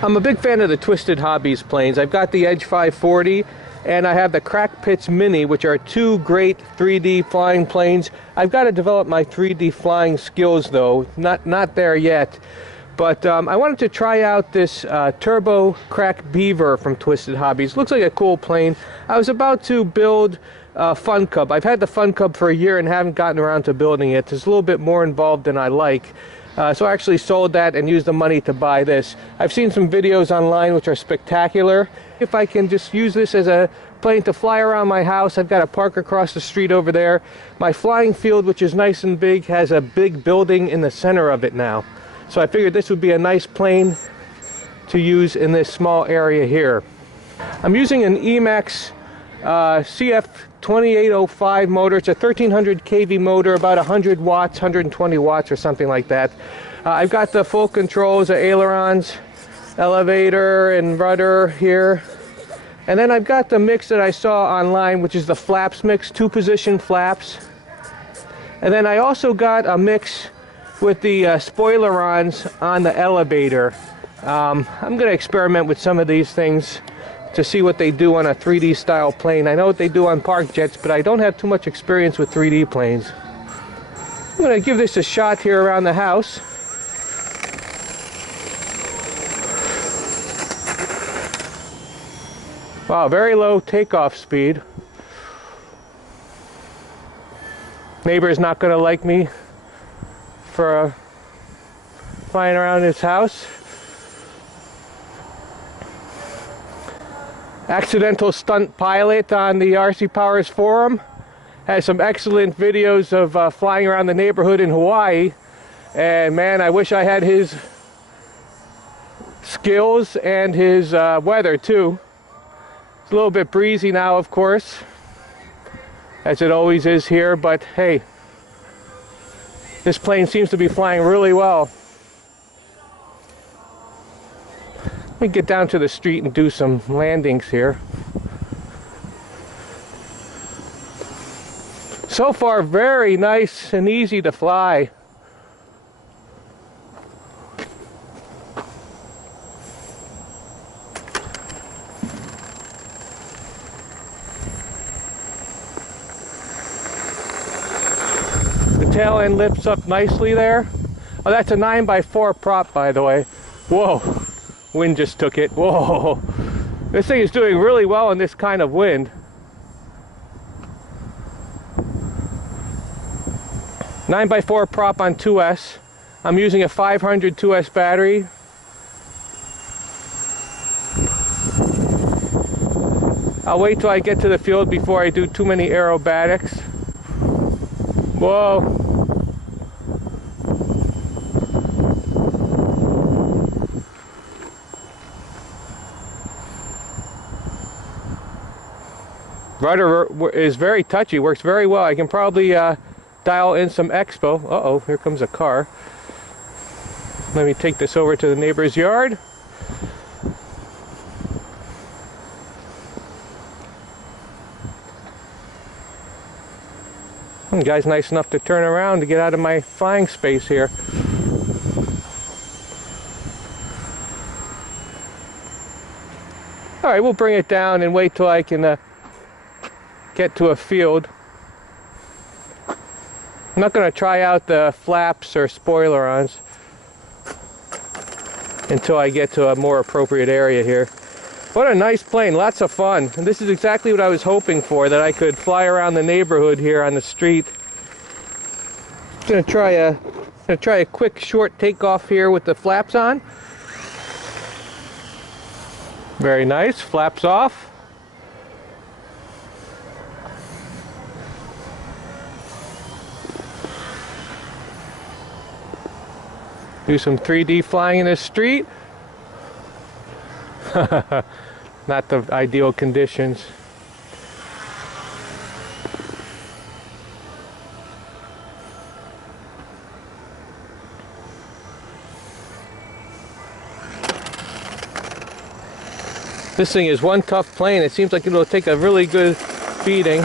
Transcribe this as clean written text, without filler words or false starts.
I'm a big fan of the Twisted Hobbies planes. I've got the Edge 540 and I have the Crack Pits Mini, which are two great 3D flying planes. I've got to develop my 3D flying skills though, not there yet. But I wanted to try out this Turbo Crack Beaver from Twisted Hobbies. Looks like a cool plane. I was about to build Fun Cub. I've had the Fun Cub for a year and haven't gotten around to building it. It's a little bit more involved than I like. So I actually sold that and used the money to buy this. I've seen some videos online which are spectacular. If I can just use this as a plane to fly around my house, I've got a park across the street over there. My flying field, which is nice and big, has a big building in the center of it now. So I figured this would be a nice plane to use in this small area here. I'm using an Emax CF2805 motor. It's a 1300 kV motor, about 100 watts, 120 watts or something like that. I've got the full controls, the ailerons, elevator and rudder here. And then I've got the mix that I saw online, which is the flaps mix, 2-position flaps. And then I also got a mix with the spoilerons on the elevator. I'm going to experiment with some of these things to see what they do on a 3D style plane. I know what they do on park jets, but I don't have too much experience with 3D planes. I'm going to give this a shot here around the house. Wow, very low takeoff speed. Neighbor is not going to like me for flying around his house. Accidental stunt pilot on the RC Powers forum has some excellent videos of flying around the neighborhood in Hawaii, and man, I wish I had his skills and his weather too. It's a little bit breezy now, of course, as it always is here, but hey, this plane seems to be flying really well. Let me get down to the street and do some landings here. So far, very nice and easy to fly. The tail end lifts up nicely there. Oh, that's a 9x4 prop, by the way. Whoa. Wind just took it. Whoa, this thing is doing really well in this kind of wind. 9x4 prop on 2S. I'm using a 500 2S battery. I'll wait till I get to the field before I do too many aerobatics. Whoa. Rudder is very touchy, works very well. I can probably dial in some expo. Uh-oh, here comes a car. Let me take this over to the neighbor's yard. The guy's nice enough to turn around to get out of my flying space here. All right, we'll bring it down and wait till I can get to a field. I'm not going to try out the flaps or spoilerons until I get to a more appropriate area here. What a nice plane, lots of fun. And this is exactly what I was hoping for, that I could fly around the neighborhood here on the street. I'm going to try a quick short takeoff here with the flaps on. Very nice, flaps off. Do some 3D flying in the street. Not the ideal conditions. This thing is one tough plane. It seems like it'll take a really good feeding.